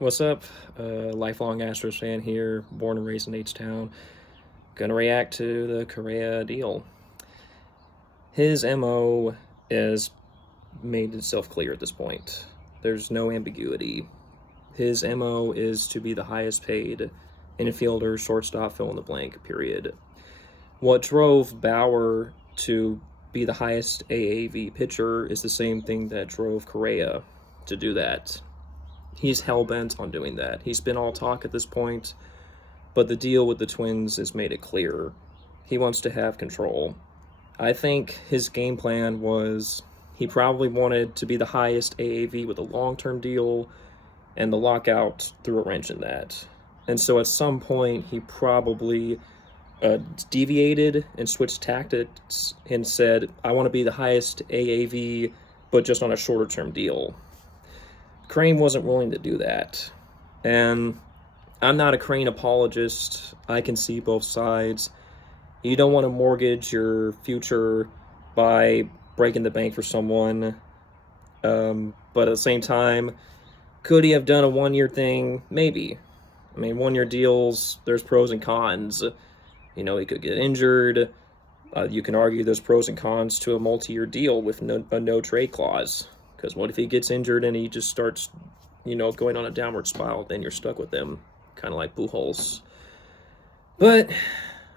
What's up? Lifelong Astros fan here, born and raised in H-Town. Gonna react to the Correa deal. His MO has made itself clear at this point. There's no ambiguity. His MO is to be the highest paid infielder, shortstop, fill in the blank, period. What drove Bauer to be the highest AAV pitcher is the same thing that drove Correa to do that. He's hell-bent on doing that. He's been all talk at this point, but the deal with the Twins has made it clear. He wants to have control. I think his game plan was he probably wanted to be the highest AAV with a long-term deal, and the lockout threw a wrench in that. And so at some point, he probably deviated and switched tactics and said, I want to be the highest AAV, but just on a shorter-term deal. Crane wasn't willing to do that. And I'm not a Crane apologist. I can see both sides. You don't want to mortgage your future by breaking the bank for someone. But at the same time, could he have done a one-year thing? Maybe. I mean, one-year deals, there's pros and cons. You know, he could get injured. You can argue there's pros and cons to a multi-year deal with a no-trade clause. Because what if he gets injured and he just starts, going on a downward spiral? Then you're stuck with him, kind of like Pujols. But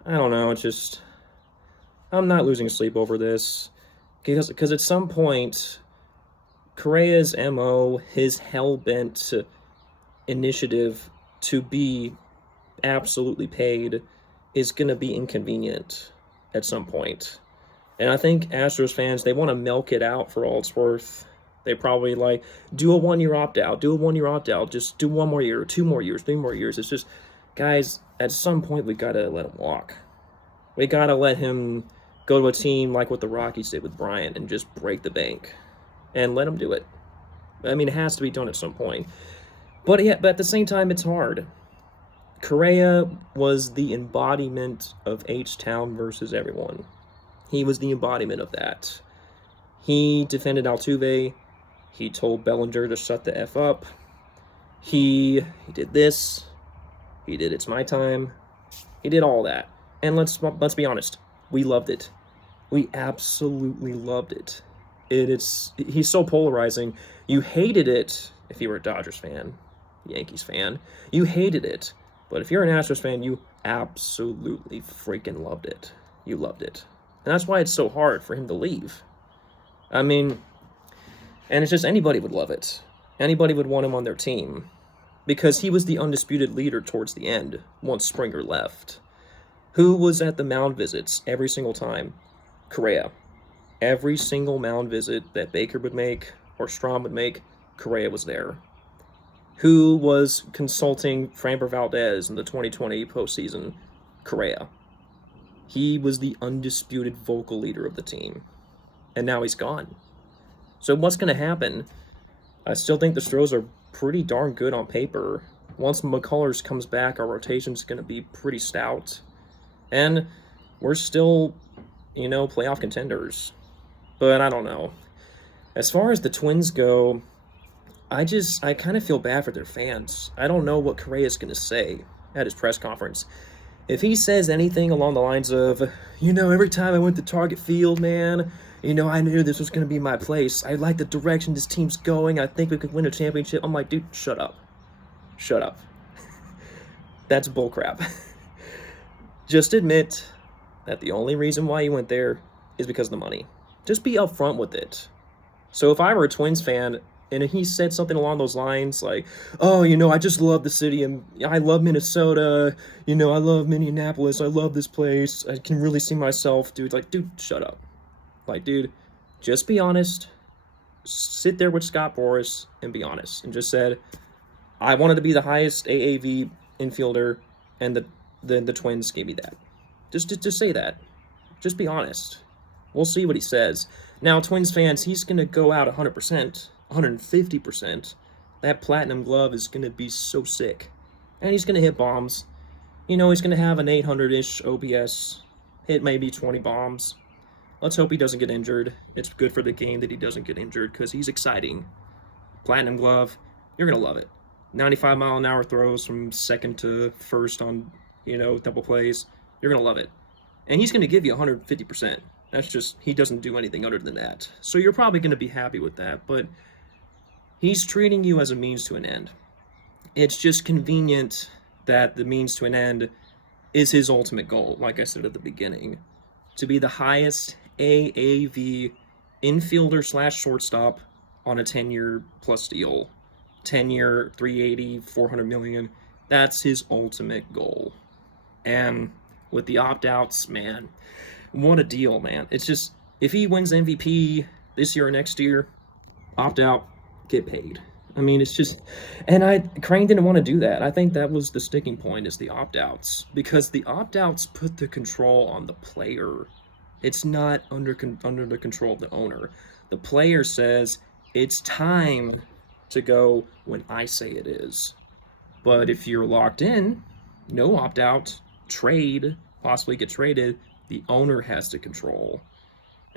I don't know. It's just I'm not losing sleep over this because at some point, Correa's MO, his hell-bent initiative to be absolutely paid, is going to be inconvenient at some point. And I think Astros fans, they want to milk it out for all it's worth. They probably do a one-year opt-out, just do 1 more year, 2 more years, 3 more years. It's just, guys, at some point we got to let him walk. We got to let him go to a team like what the Rockies did with Bryant and just break the bank and let him do it. I mean, it has to be done at some point. But at the same time, it's hard. Correa was the embodiment of H-Town versus everyone. He was the embodiment of that. He defended Altuve. He told Bellinger to shut the F up. He did this. He did It's My Time. He did all that. And let's be honest. We loved it. We absolutely loved it. He's so polarizing. You hated it if you were a Dodgers fan, Yankees fan. You hated it. But if you're an Astros fan, you absolutely freaking loved it. You loved it. And that's why it's so hard for him to leave. I mean, and it's just anybody would love it. Anybody would want him on their team because he was the undisputed leader towards the end once Springer left. Who was at the mound visits every single time? Correa. Every single mound visit that Baker would make or Strahm would make, Correa was there. Who was consulting Framber Valdez in the 2020 postseason? Correa. He was the undisputed vocal leader of the team. And now he's gone. So what's going to happen? I still think the Stros are pretty darn good on paper. Once McCullers comes back, our rotation's going to be pretty stout. And we're still, playoff contenders. But I don't know. As far as the Twins go, I kind of feel bad for their fans. I don't know what Correa's going to say at his press conference. If he says anything along the lines of, every time I went to Target Field, man, I knew this was going to be my place. I like the direction this team's going. I think we could win a championship. I'm like, dude, shut up. Shut up. That's bullcrap. Just admit that the only reason why you went there is because of the money. Just be upfront with it. So if I were a Twins fan and he said something along those lines like, oh, I just love the city and I love Minnesota, I love Minneapolis, I love this place, I can really see myself, dude, shut up. Dude, just be honest. Sit there with Scott Boras and be honest. And just said, I wanted to be the highest AAV infielder, and the Twins gave me that. Just say that. Just be honest. We'll see what he says. Now, Twins fans, he's going to go out 100%, 150%. That platinum glove is going to be so sick. And he's going to hit bombs. He's going to have an 800-ish OPS, hit maybe 20 bombs. Let's hope he doesn't get injured. It's good for the game that he doesn't get injured because he's exciting. Platinum glove, you're going to love it. 95-mile-an-hour throws from second to first on, double plays. You're going to love it. And he's going to give you 150%. That's just, he doesn't do anything other than that. So you're probably going to be happy with that, but he's treating you as a means to an end. It's just convenient that the means to an end is his ultimate goal, like I said at the beginning, to be the highest AAV infielder slash shortstop on a 10-year plus deal. 10-year, 380, 400 million. That's his ultimate goal. And with the opt-outs, man, what a deal, man. It's just, if he wins MVP this year or next year, opt out, get paid. I mean, it's just, and Crane didn't want to do that. I think that was the sticking point, is the opt-outs, because the opt-outs put the control on the player. It's not under the control of the owner. The player says, it's time to go when I say it is. But if you're locked in, no opt-out, trade, possibly get traded, the owner has to control.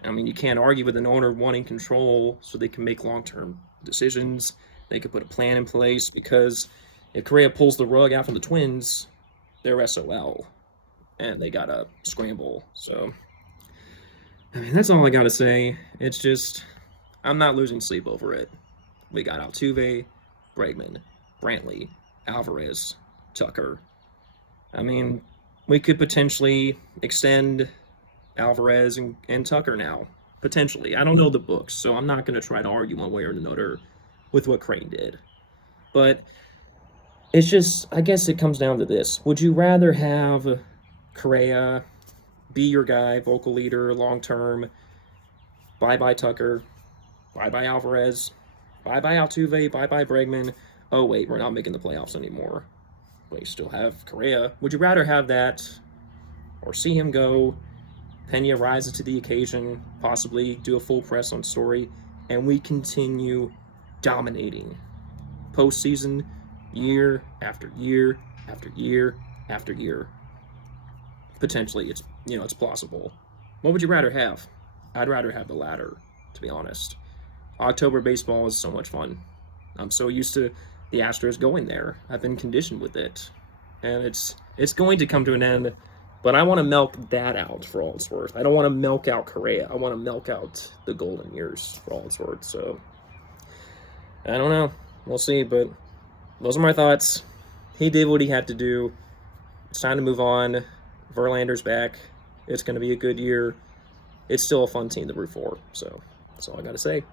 I mean, you can't argue with an owner wanting control so they can make long-term decisions. They could put a plan in place, because if Correa pulls the rug out from the Twins, they're SOL, and they gotta scramble. So, I mean, that's all I gotta say. It's just, I'm not losing sleep over it. We got Altuve, Bregman, Brantley, Alvarez, Tucker. I mean, we could potentially extend Alvarez and Tucker now. Potentially. I don't know the books, so I'm not going to try to argue one way or another with what Crane did. But it's just, I guess it comes down to this. Would you rather have Correa be your guy, vocal leader, long-term, bye-bye Tucker, bye-bye Alvarez, bye-bye Altuve, bye-bye Bregman? Oh, wait, we're not making the playoffs anymore. But you still have Correa. Would you rather have that or see him go, Pena rises to the occasion, possibly do a full press on Story, and we continue dominating postseason year after year after year after year? Potentially, it's plausible. What would you rather have? I'd rather have the latter, to be honest. October baseball is so much fun. I'm so used to the Astros going there. I've been conditioned with it, and it's going to come to an end. But I want to milk that out for all it's worth. I don't want to milk out Correa. I want to milk out the golden years for all it's worth. So, I don't know. We'll see, but those are my thoughts. He did what he had to do. It's time to move on. Verlander's back. It's going to be a good year. It's still a fun team to root for. So, that's all I got to say.